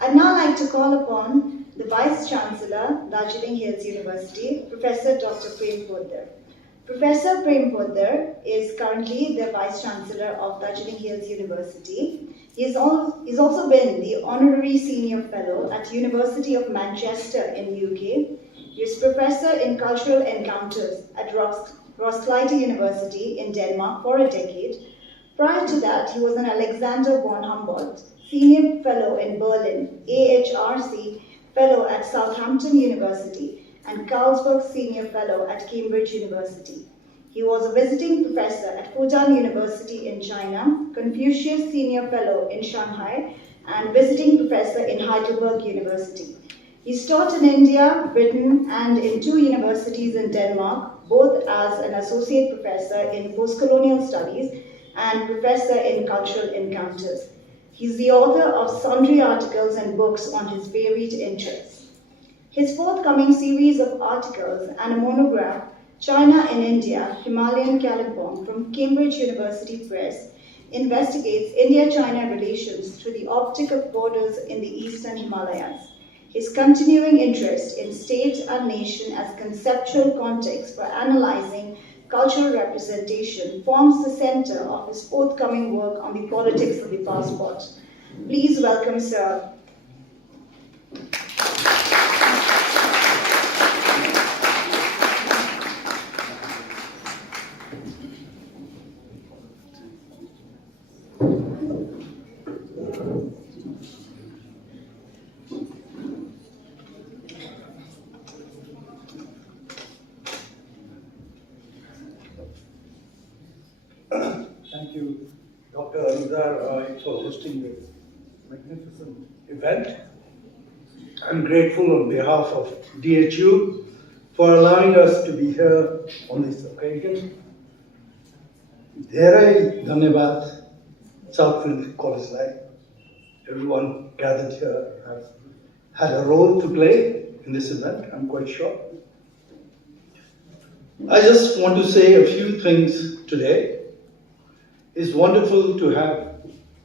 I'd now like to call upon the Vice Chancellor, Darjeeling Hills University, Professor Dr. Prem Poddar. Professor Prem Poddar is currently the Vice Chancellor of Darjeeling Hills University. He's also been the Honorary Senior Fellow at University of Manchester in UK. He is Professor in Cultural Encounters at Roskilde University in Denmark for a decade. Prior to that, he was an Alexander von Humboldt Senior Fellow in Berlin, AHRC Fellow at Southampton University, and Carlsberg Senior Fellow at Cambridge University. He was a visiting professor at Fudan University in China, Confucius Senior Fellow in Shanghai, and visiting professor in Heidelberg University. He's taught in India, Britain, and in 2 universities in Denmark, both as an associate professor in postcolonial studies and professor in cultural encounters. He's the author of sundry articles and books on his varied interests. His forthcoming series of articles and a monograph, China in India, Himalayan Kalimpong, from Cambridge University Press, investigates India-China relations through the optic of borders in the Eastern Himalayas. His continuing interest in state and nation as conceptual context for analyzing cultural representation forms the center of his forthcoming work on the politics of the passport. Please welcome Sir. Thank you, Dr. Anudar, for hosting this magnificent event. I'm grateful on behalf of DHU for allowing us to be here on this occasion. धेरै धन्यवाद Southfield College Life. Everyone gathered here has had a role to play in this event, I'm quite sure. I just want to say a few things today. It's wonderful to have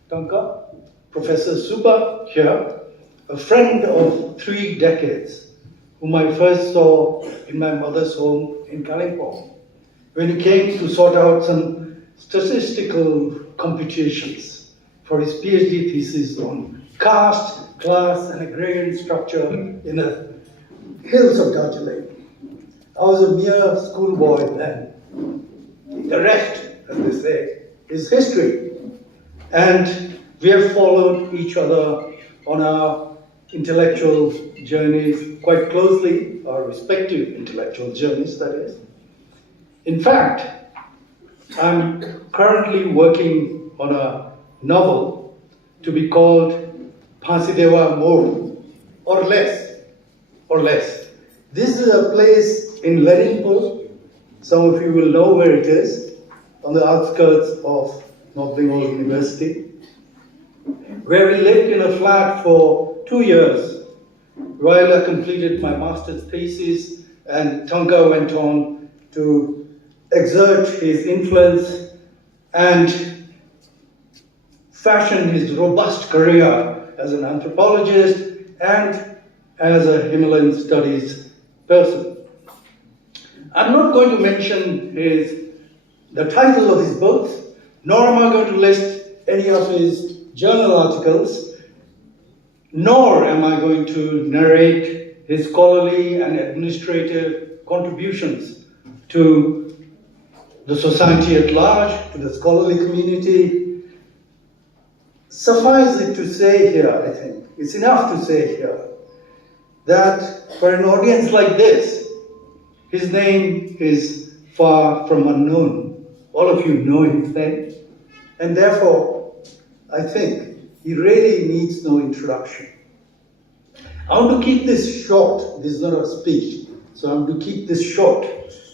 Tanka, Professor Suba here, a friend of 3 decades, whom I first saw in my mother's home in Kalimpong, when he came to sort out some statistical computations for his PhD thesis on caste, class, and agrarian structure in the hills of Darjeeling. I was a mere schoolboy then. The rest, as they say, is history. And we have followed each other on our intellectual journeys quite closely, our respective intellectual journeys, that is. In fact, I'm currently working on a novel to be called Phasidewa More, or less. This is a place in Leninpur. Some of you will know where it is, on the outskirts of North Bengal University, where we lived in a flat for 2 years while I completed my master's thesis, and Tanka went on to exert his influence and fashion his robust career as an anthropologist and as a Himalayan studies person. I'm not going to mention the title of his books, nor am I going to list any of his journal articles, nor am I going to narrate his scholarly and administrative contributions to the society at large, to the scholarly community. Suffice it to say here, I think, it's enough to say here, that for an audience like this, his name is far from unknown. All of you know his name, and therefore, I think he really needs no introduction. I want to keep this short. This is not a speech, so I want to keep this short.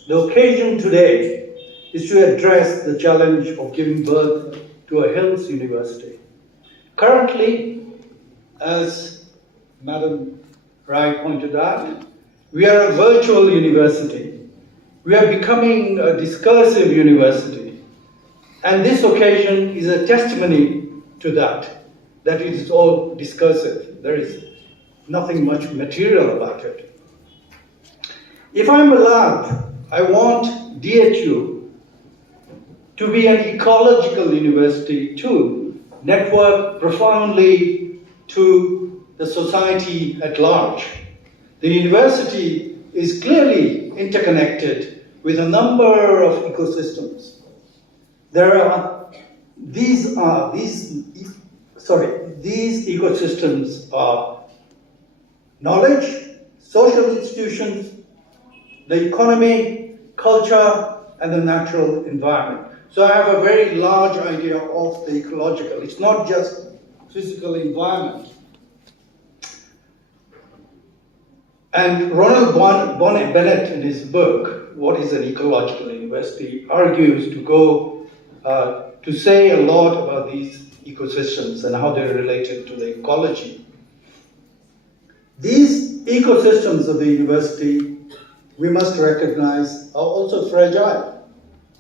The occasion today is to address the challenge of giving birth to a Hills University. Currently, as Madam Rai pointed out, we are a virtual university. We are becoming a discursive university, and this occasion is a testimony to that. that it is all discursive. There is nothing much material about it. If I'm allowed, I want DHU to be an ecological university to network profoundly to the society at large. The university is clearly interconnected with a number of ecosystems. These ecosystems are knowledge, social institutions, the economy, culture, and the natural environment. So I have a very large idea of the ecological. It's not just physical environment. And Ronald Bennett, in his book, What is an Ecological University, argues to say a lot about these ecosystems and how they're related to the ecology. These ecosystems of the university, we must recognize, are also fragile.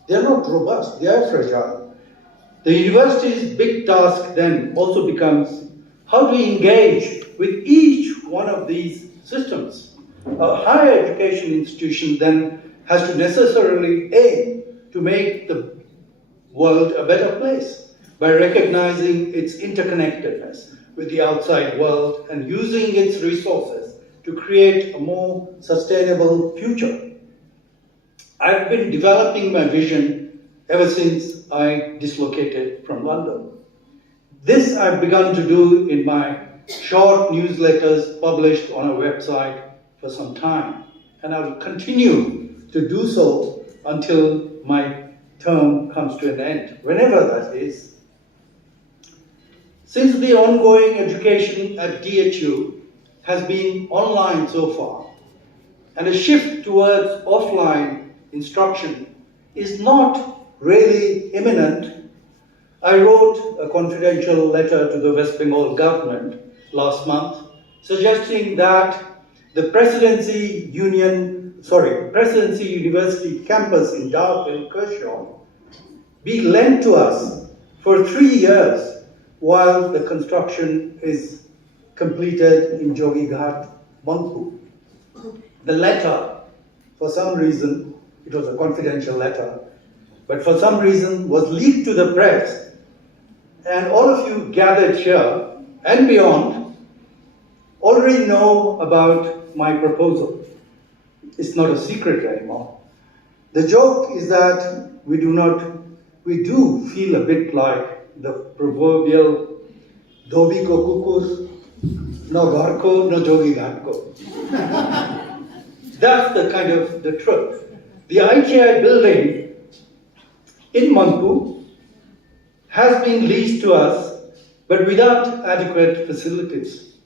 They're not robust, they are fragile. The university's big task then also becomes how do we engage with each one of these systems. A higher education institution then has to necessarily aim to make the world a better place by recognizing its interconnectedness with the outside world and using its resources to create a more sustainable future. I've been developing my vision ever since I dislocated from London. This I've begun to do in my short newsletters published on our website for some time, and I will continue to do so until my term comes to an end, whenever that is. Since the ongoing education at DHU has been online so far, and a shift towards offline instruction is not really imminent, I wrote a confidential letter to the West Bengal government last month suggesting that the Presidency University campus in Darjeeling be lent to us for 3 years while the construction is completed in Jogighat, Mangpur. The letter, for some reason, it was a confidential letter, but for some reason was leaked to the press. And all of you gathered here and beyond already know about my proposal. It's not a secret anymore. The joke is that we do feel a bit like the proverbial Dhobi ko kukur, no garko, no jogi garko. That's the truth. The ITI building in Mangpur has been leased to us, but without adequate facilities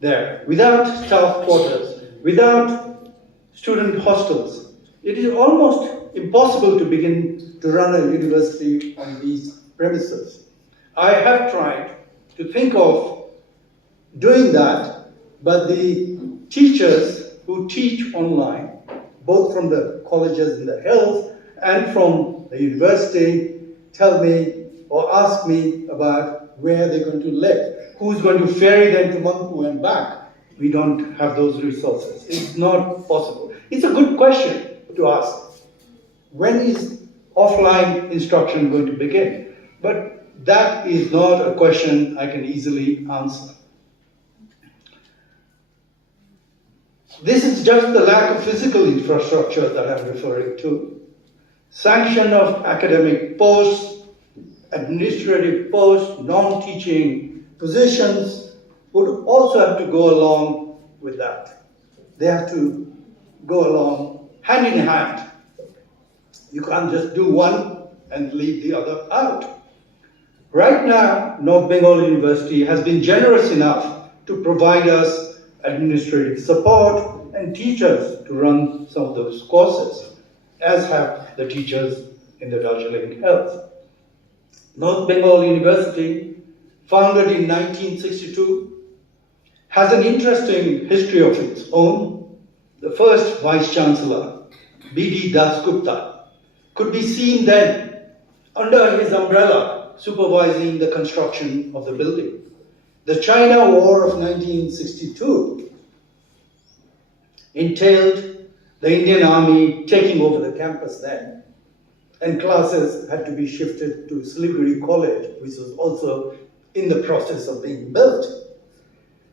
there, without staff quarters, without student hostels. It is almost impossible to begin to run a university on these premises. I have tried to think of doing that, but the teachers who teach online, both from the colleges in the hills and from the university, tell me or ask me about where they're going to live, who's going to ferry them to Mangpur and back. We don't have those resources. It's not possible. It's a good question to ask. When is offline instruction going to begin? But that is not a question I can easily answer. This is just the lack of physical infrastructure that I'm referring to. Sanction of academic posts, administrative posts, non-teaching positions would also have to go along with that. They have to go along hand in hand. You can't just do one and leave the other out. Right now, North Bengal University has been generous enough to provide us administrative support and teachers to run some of those courses, as have the teachers in the Darjeeling Hills. North Bengal University, founded in 1962, has an interesting history of its own. The first Vice-Chancellor, B.D. Dasgupta, could be seen then under his umbrella supervising the construction of the building. The China War of 1962 entailed the Indian Army taking over the campus then, and classes had to be shifted to Siliguri College, which was also in the process of being built.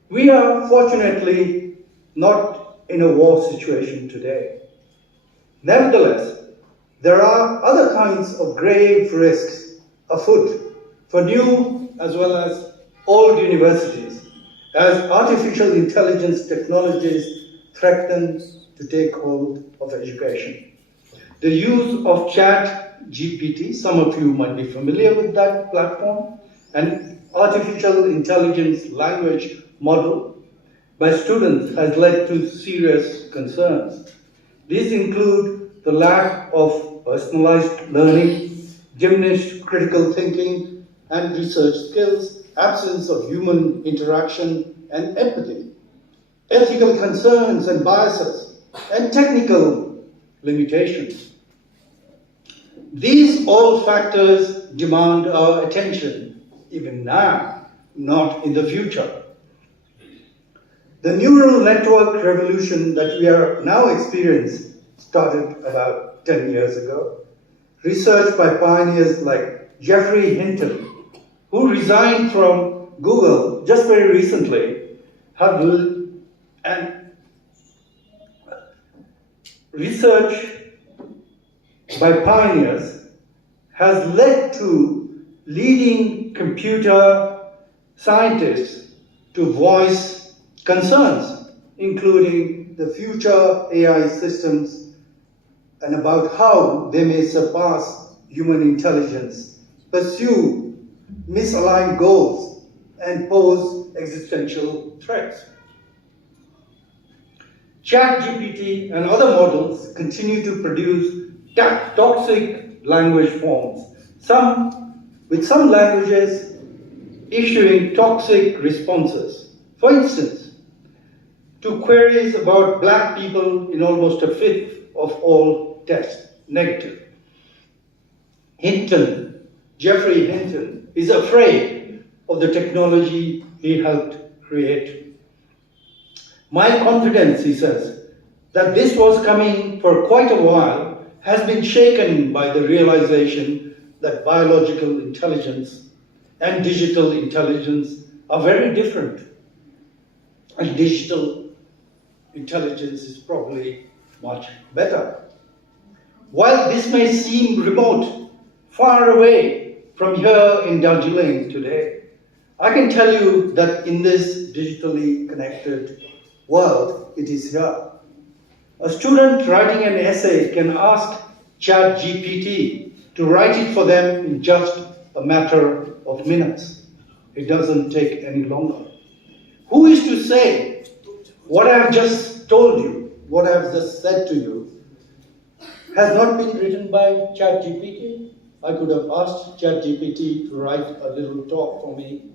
We are fortunately not in a war situation today. Nevertheless, there are other kinds of grave risks afoot for new as well as old universities as artificial intelligence technologies threaten to take hold of education. The use of ChatGPT, some of you might be familiar with that platform, an artificial intelligence language model by students has led to serious concerns. These include the lack of personalized learning, diminished critical thinking and research skills, absence of human interaction and empathy, ethical concerns and biases, and technical limitations. These all factors demand our attention, even now, not in the future. The neural network revolution that we are now experiencing started about 10 years ago. Research by pioneers like Geoffrey Hinton, who resigned from Google just very recently, and research by pioneers has led to leading computer scientists to voice concerns, including the future AI systems and about how they may surpass human intelligence, pursue misaligned goals, and pose existential threats. ChatGPT and other models continue to produce toxic language forms, with some languages issuing toxic responses. For instance, to queries about black people in almost a fifth of all tests, negative. Geoffrey Hinton, is afraid of the technology he helped create. My confidence, he says, that this was coming for quite a while has been shaken by the realization that biological intelligence and digital intelligence are very different. And digital intelligence is probably much better. While this may seem remote, far away from here in Darjeeling today, I can tell you that in this digitally connected world, it is here. A student writing an essay can ask ChatGPT to write it for them in just a matter of minutes. It doesn't take any longer. Who is to say what I have just told you, what I have just said to you, has not been written by ChatGPT? I could have asked ChatGPT to write a little talk for me,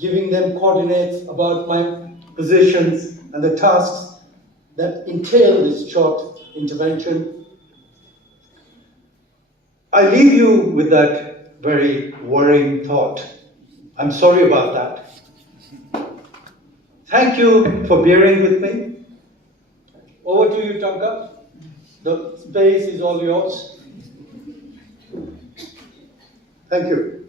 giving them coordinates about my positions and the tasks that entail this short intervention. I leave you with that very worrying thought. I'm sorry about that. Thank you for bearing with me. Over to you, Tanka. The space is all yours. Thank you.